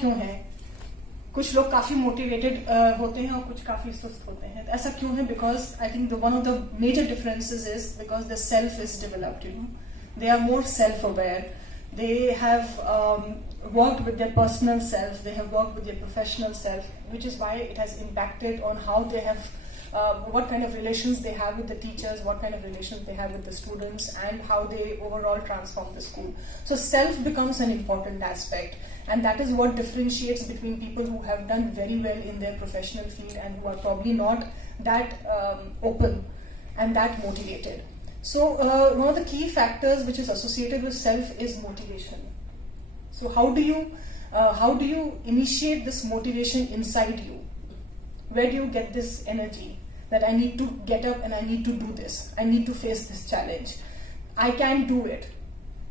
क्यों है? कुछ लोग काफी मोटिवेटेड होते हैं और कुछ काफी सुस्त होते हैं. ऐसा क्यों है? Because I think one of the major differences is because the self is developed. They are more self-aware. They have worked with their personal self. They have worked with their professional self, which is why it has impacted on how they have, what kind of relations they have with the teachers, what kind of relations they have with the students, and how they overall transform the school. So self becomes an important aspect. And that is what differentiates between people who have done very well in their professional field and who are probably not that open and that motivated. So one of the key factors which is associated with self is motivation. So how do you initiate this motivation inside you? Where do you get this energy that I need to get up and I need to do this? I need to face this challenge. I can do it.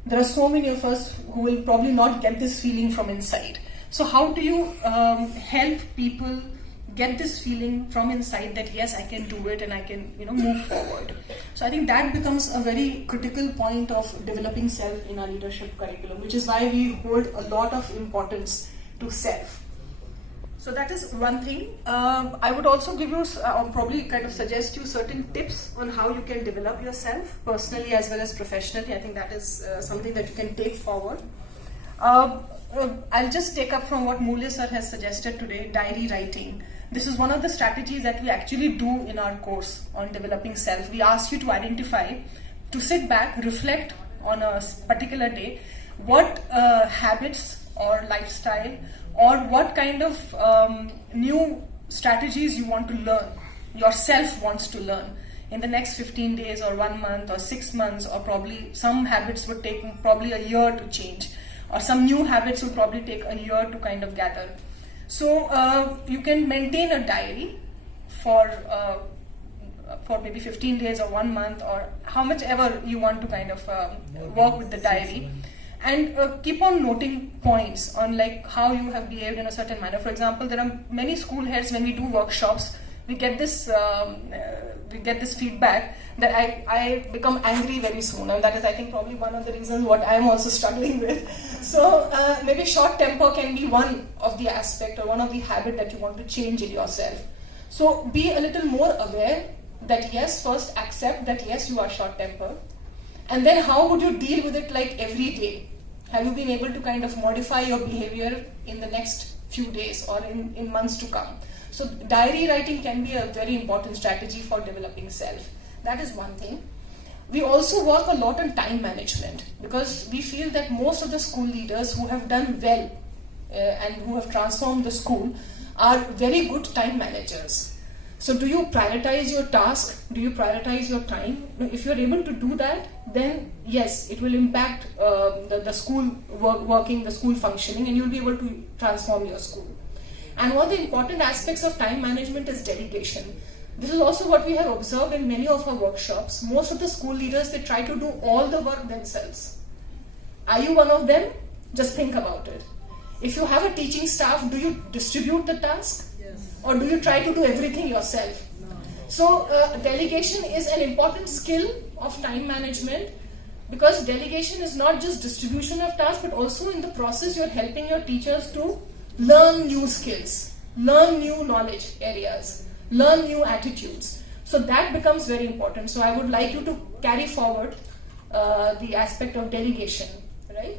There are so many of us who will probably not get this feeling from inside. So how do you help people get this feeling from inside that yes, I can do it and I can move forward? So I think that becomes a very critical point of developing self in our leadership curriculum, which is why we hold a lot of importance to self. So that is one thing. I would also give you, probably kind of suggest you certain tips on how you can develop yourself personally as well as professionally. I think that is something that you can take forward. I'll just take up from what Mulya sir has suggested today, diary writing. This is one of the strategies that we actually do in our course on developing self. We ask you to identify, to sit back, reflect on a particular day, what habits or lifestyle or what kind of new strategies you want to learn, yourself wants to learn in the next 15 days or 1 month or 6 months, or probably some habits would take probably a year to change, or some new habits would probably take a year to kind of gather. So you can maintain a diary for maybe 15 days or 1 month or how much ever you want to kind of work with the diary. And keep on noting points on like how you have behaved in a certain manner. For example, there are many school heads, when we do workshops, we get this feedback that I become angry very soon, and that is, I think, probably one of the reasons what I am also struggling with. So maybe short temper can be one of the aspect or one of the habit that you want to change in yourself. So be a little more aware that yes, first accept that yes, you are short tempered. And then how would you deal with it like every day? Have you been able to kind of modify your behavior in the next few days or in months to come? So diary writing can be a very important strategy for developing self. That is one thing. We also work a lot on time management because we feel that most of the school leaders who have done well and who have transformed the school are very good time managers. So do you prioritize your task? Do you prioritize your time? If you're able to do that, then yes, it will impact the school working, the school functioning, and you'll be able to transform your school. And one of the important aspects of time management is delegation. This is also what we have observed in many of our workshops. Most of the school leaders, they try to do all the work themselves. Are you one of them? Just think about it. If you have a teaching staff, do you distribute the task? Or do you try to do everything yourself? No. So delegation is an important skill of time management, because delegation is not just distribution of tasks, but also in the process you're helping your teachers to learn new skills, learn new knowledge areas, learn new attitudes. So that becomes very important. So I would like you to carry forward the aspect of delegation, right?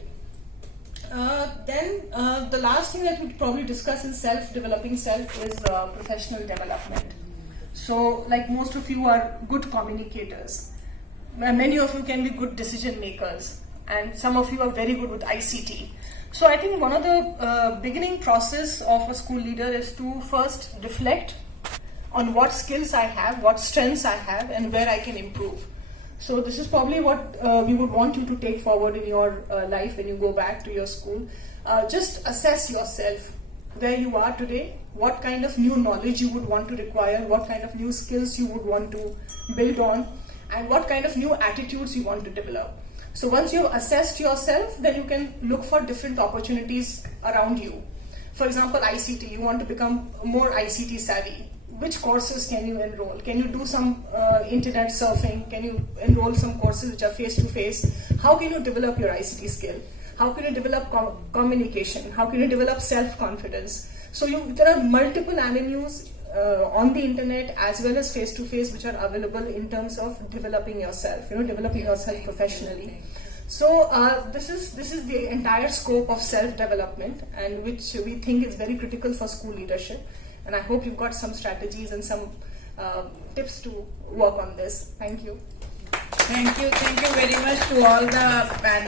Then the last thing that we'd probably discuss in developing self is professional development. So like most of you are good communicators. Many of you can be good decision makers, and some of you are very good with ICT. So I think one of the beginning process of a school leader is to first reflect on what skills I have, what strengths I have, and where I can improve. So this is probably what we would want you to take forward in your life when you go back to your school. Just assess yourself, where you are today, what kind of new knowledge you would want to require, what kind of new skills you would want to build on, and what kind of new attitudes you want to develop. So once you've assessed yourself, then you can look for different opportunities around you. For example, ICT, you want to become more ICT savvy. Which courses can you enroll? Can you do some internet surfing? Can you enroll some courses which are face-to-face? How can you develop your ICT skill? How can you develop communication? How can you develop self-confidence? So there are multiple avenues on the internet as well as face-to-face which are available in terms of developing yourself, developing yourself professionally. So this is the entire scope of self-development, and which we think is very critical for school leadership. And I hope you've got some strategies and some tips to work on this. Thank you. Thank you very much to all the panel.